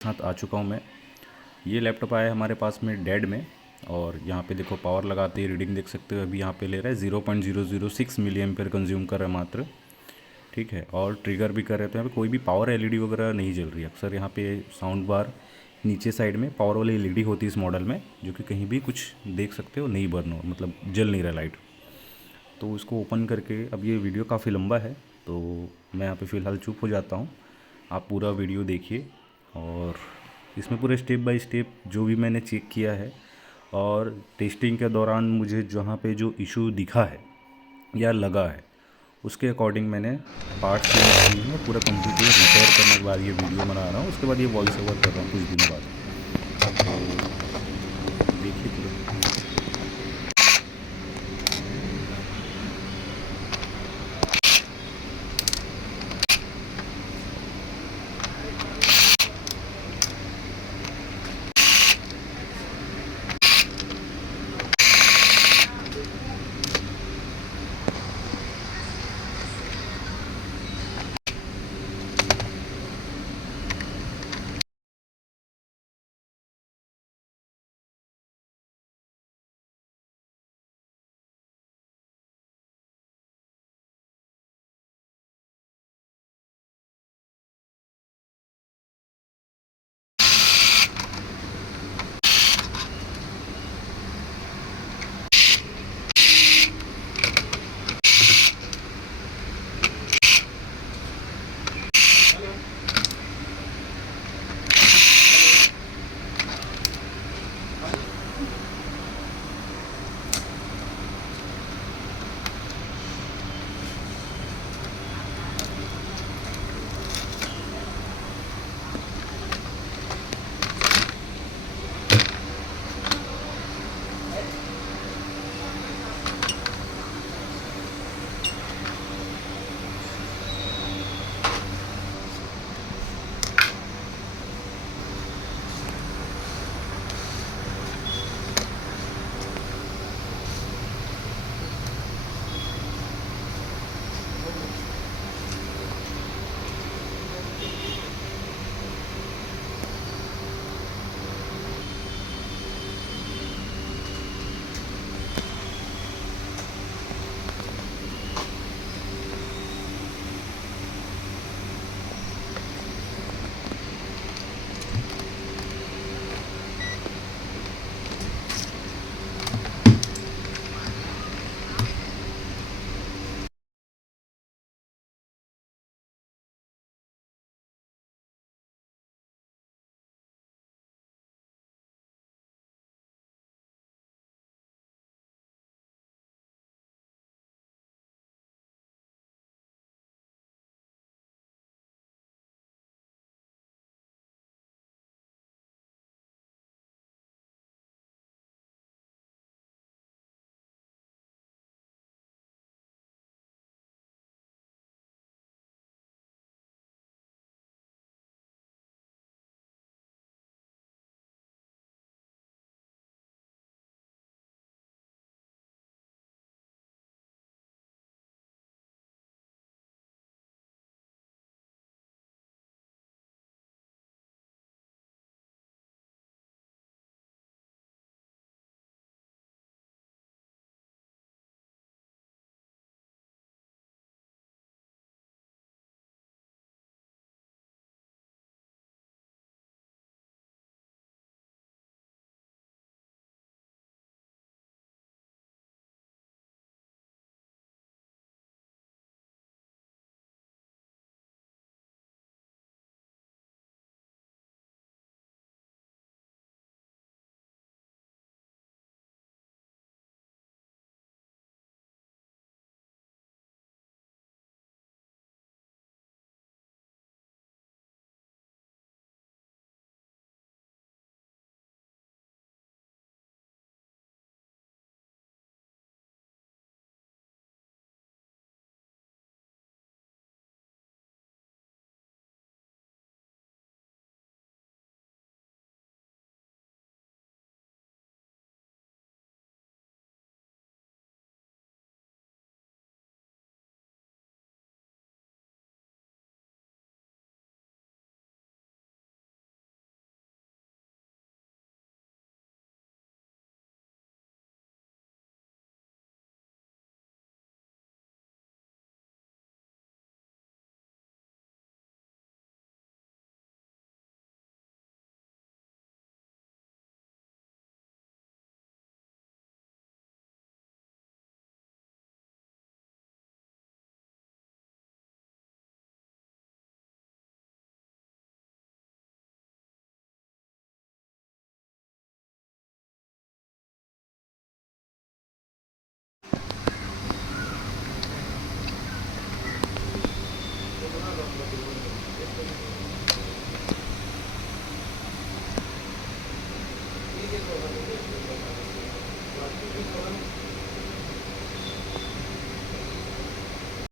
साथ आ चुका हूँ मैं। ये लैपटॉप आया है हमारे पास में डेड में, और यहाँ पे देखो पावर लगाते ही रीडिंग देख सकते हो। अभी यहाँ पे ले रहा है 0.006 मिली एम्पेयर कंज्यूम कर रहा है मात्र, ठीक है। और ट्रिगर भी कर रहे हैं, तो यहाँ पे कोई भी पावर एलईडी वगैरह नहीं जल रही है। अक्सर यहाँ पे साउंड बार नीचे साइड में पावर वाली एलईडी होती है इस मॉडल में, जो कि कहीं भी कुछ देख सकते हो, नहीं बर्न हो, मतलब जल नहीं रहा लाइट। तो इसको ओपन करके, अब ये वीडियो काफ़ी लंबा है तो मैं यहाँ पे फ़िलहाल चुप हो जाता हूँ। आप पूरा वीडियो देखिए, और इसमें पूरे स्टेप बाय स्टेप जो भी मैंने चेक किया है, और टेस्टिंग के दौरान मुझे जहाँ पे जो इशू दिखा है या लगा है, उसके अकॉर्डिंग मैंने पार्ट्स चेंज किए हैं। पूरा कंप्लीटली रिपेयर करने के बाद ये वीडियो बना रहा हूँ, उसके बाद ये वॉइस ओवर कर रहा हूँ कुछ दिनों बाद। तो